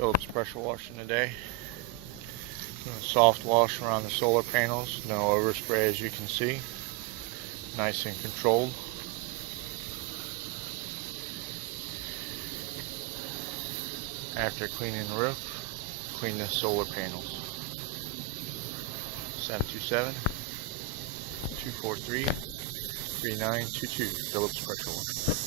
Phillips pressure washing today. Doing a soft wash around the solar panels. No overspray, as you can see. Nice and controlled. After cleaning the roof, clean the solar panels. 727-243-3922, Phillips pressure washing.